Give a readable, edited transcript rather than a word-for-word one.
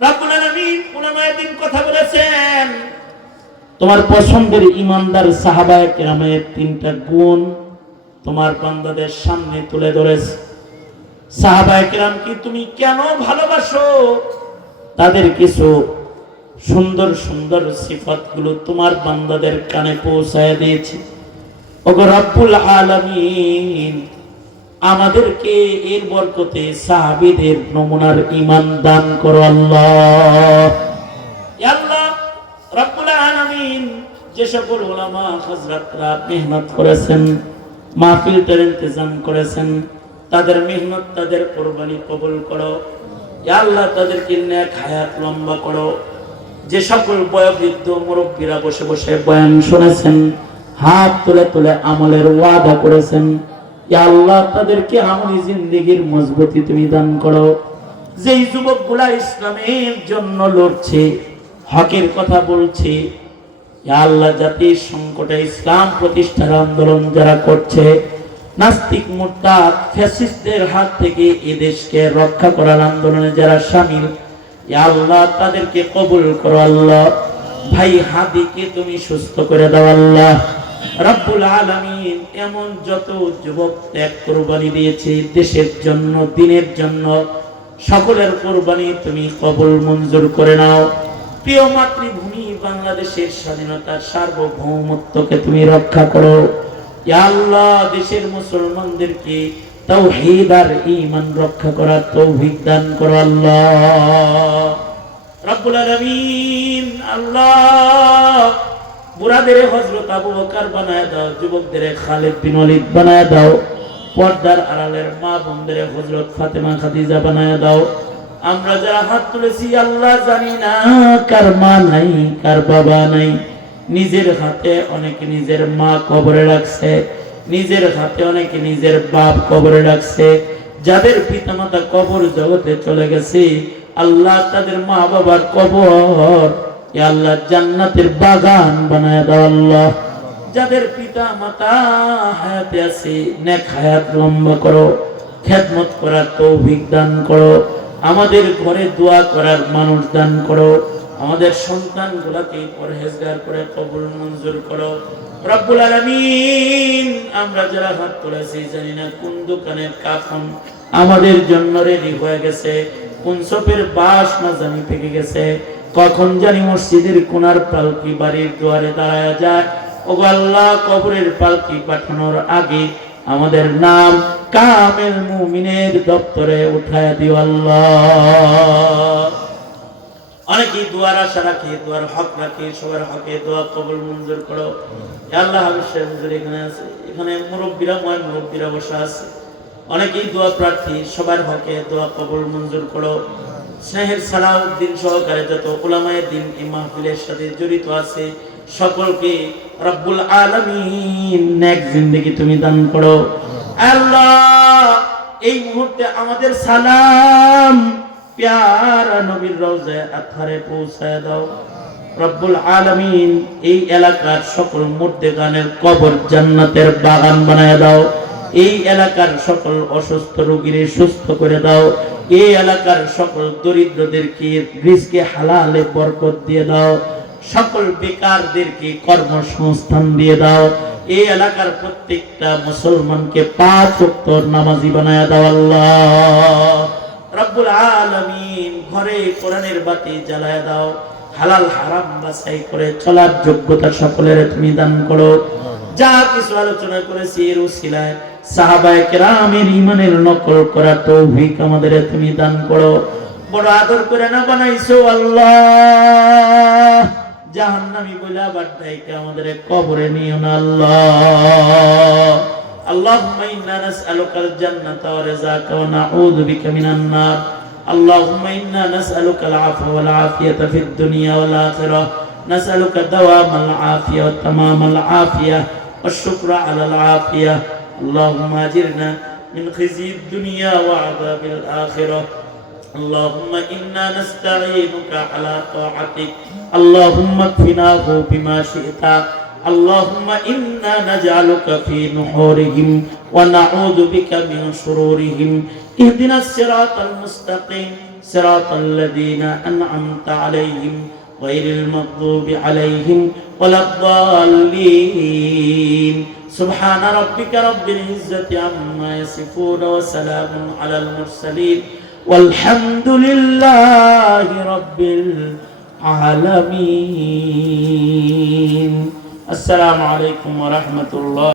রব্বুল আলামিন উলামায়ে দিন কথা বলেছেন, তোমার পছন্দের ইমানদার সাহাবায়ে কেরামের তিনটা গুণ তোমার বান্দাদের সামনে তুলে ধরেছে। সাহাবায়ে কেরামকে তুমি কেন ভালোবাসো, তাদের কিছু সুন্দর সুন্দর সিফাতগুলো তোমার বান্দাদের কানে পৌঁছায় দিয়েছে। ওগো রব্বুল আলামিন, আমাদেরকে এর বরকতে সাহাবীদের নমুনার ঈমান দান করো আল্লাহ। ইয়া আল্লাহ রব্বুল আলামিন, যে সকল উলামা হযরতরা মেহনত করেছেন, মাহফিলটার ইন্তজাম করেছেন, তাদের মেহনত, তাদের কুরবানি কবুল করো। ইয়া আল্লাহ তাদেরকে নেক হায়াত লম্বা করো। যে সকল বয়োবৃদ্ধ মুরব্বীরা বসে বসে বয়ান শুনেছেন, হাত তুলে তুলে আমলের ওয়াদা করেছেন, ইয়া আল্লাহ তাদেরকে আমলি জিন্দেগীর মজবুতি তুমি দান করো। যেই যুবকগুলা ইসলামের জন্য লড়ছে, হকের কথা বলছে, ইয়া আল্লাহ জাতির সংকটে ইসলাম প্রতিষ্ঠার আন্দোলন যারা করছে, নাস্তিক মুরতাদ ফ্যাসিস্টদের হাত থেকে এই দেশকে রক্ষা করার আন্দোলনে যারা শামিল, ইয়া আল্লাহ তাদেরকে কবুল করো আল্লাহ। ভাই হাদিকে তুমি সুস্থ করে দাও আল্লাহ। রব্বুল আলামিন, এমন যত যুবক ত্যাগ কুরবানি দিয়েছে দেশের জন্য, দিনের জন্য, সকলের কুরবানি তুমি কবুল মঞ্জুর করে নাও। প্রিয় মাতৃভূমি বাংলাদেশের স্বাধীনতার সার্বভৌমত্বকে তুমি রক্ষা করো। ইয়া আল্লাহ দেশের মুসলমানদেরকে তাওহীদ আর ঈমান রক্ষা করার তৌফিক দান করো আল্লাহ। রব্বুল আলামিন, আল্লাহ বুড়াদের হযরত আবু বকর বানায় দাও, যুবকদের খালিদ বিন ওয়ালিদ বানায় দাও, পর্দার আড়ালের মা বোনদের হযরত ফাতেমা খাদিজা বানায় দাও। আমরা যারা হাত তুলেছি আল্লাহ জানি না কার মা নাই, কার বাবা নাই। নিজের হাতে অনেকে নিজের মা কবরে রাখছে, নিজের হাতে অনেকে নিজের বাপ কবরে রাখছে। যাদের পিতামাতা কবর জগতে চলে গেছে আল্লাহ তাদের মা বাবার কবর ইয়া আল্লাহ জান্নাতের বাগান বানায় দাও আল্লাহ। যাদের পিতা মাতা হায়াতে আছে নেক হায়াত লম্বা করো, খেদমত করার তৌফিক দান করো। আমাদের ঘরে দোয়া করার মানুষ দান করো। আমাদের সন্তানগুলোকে পরহেজগার করে কবুল মঞ্জুর করো। রব্বুল আলামিন, আমরা যারা হাত তুলেছি জানি না কোন দোকানের কাফন আমাদের জন্য রেডি হয়ে গেছে, কোন সপের বাস না জানি পেকে গেছে, কখন জানি মসজিদের কোনার পালকি বাড়ির দুয়ারে দাঁড়ায় যায়। ওগো আল্লাহ, কবরের পালকি পাঠানোর আগে আমাদের নাম কামেল মুমিনের দপ্তরে উঠায় দিও আল্লাহ। অনেকেই দোয়ার আশা রাখে, দোয়ার হক রাখে, সবার হকে দোয়া কবুল মঞ্জুর করো। ইয়া আল্লাহ হাবিব সাহেব হুজুর এখানে আছে, এখানে মুরব্বীরা বসা আছে, অনেকেই দোয়া প্রার্থী, সবার হকে দোয়া কবুল মঞ্জুর করো। স্নেহের সালাউদ্দিন সহকারে যত উলামায়ে দ্বীন এই মাহফিলের সাথে জড়িত আছে সকলকে রব্বুল আলামিন নেক জিন্দেগি তুমি দান করো আল্লাহ। এই মুহূর্তে আমাদের সালাম প্যারা নবীর রওজায়ে আতহারে পৌঁছায় দাও রব্বুল আলামিন। এই এলাকার সকল মুর্দেগানের কবর জান্নাতের বাগান বানায় দাও। এই এলাকার সকল অসুস্থ রোগীর সুস্থ করে দাও। এই এলাকার সকল দরিদ্রদেরকে রিজকে হালালে বরকত দিয়ে দাও। সকল বেকারদেরকে কর্মসংস্থান দিয়ে দাও। এই এলাকার প্রত্যেকটা মুসলমানকে 5 ওয়াক্ত নামাজি বানায় দাও আল্লাহ রব্বুল আলামিন। ঘরে কোরআনের বাতি জ্বালায় দাও। হালাল হারাম বাছাই করে চলার যোগ্যতা সকলের তুমি দান করো। যা কিছু আলোচনা করেছি এর উসিলায় সাহাবায়ে কেরামের ঈমানের নকল করার তৌফিক আমাদের তুমি দান করো। বড় আদর করে না বানাইছো আল্লাহ, জাহান্নামী বইলা বাড়াইকে আমাদের কবরে নিও না আল্লাহ। আল্লাহুম্মা ইন্না নাসআলুকাল জান্নাতা ওয়া রিযাকা ওয়া নাউযু বিকা মিনান নার। আল্লাহুম্মা ইন্না নাসআলুকাল আফওয়া ওয়াল আফিয়াতা ফিদ দুনিয়া ওয়াল আখিরাহ। নাসআলুকা দাওয়ামাল আফিয়া ওয়া তামামাল আফিয়া ওয়াশ শুকরা আলাল আফিয়া। আল্লাহুম্মা আজিরনা মিন খিজিদ দুনিয়া ওয়া আযাবিল আখিরাহ। اللهم إنا نستعينك على طاعتك. اللهم اكفناه بما شئت. اللهم إنا نجعلك في نحورهم ونعوذ بك من شرورهم. اهدنا الصراط المستقيم সিরাতাল্লাযীনা আন'আমতা আলাইহিম গায়রিল মাগদুবি আলাইহিম ওয়ালাদ-দাল্লিন সুবহানা রাব্বিকা রাব্বিল ইজ্জাতি আম্মা ইয়াসিফুন ওয়া সালামুন আলাল মুরসালিন ওয়ালহামদুলিল্লাহি রাব্বিল আলামিন। আসসালামু আলাইকুম ওয়া রাহমাতুল্লাহ।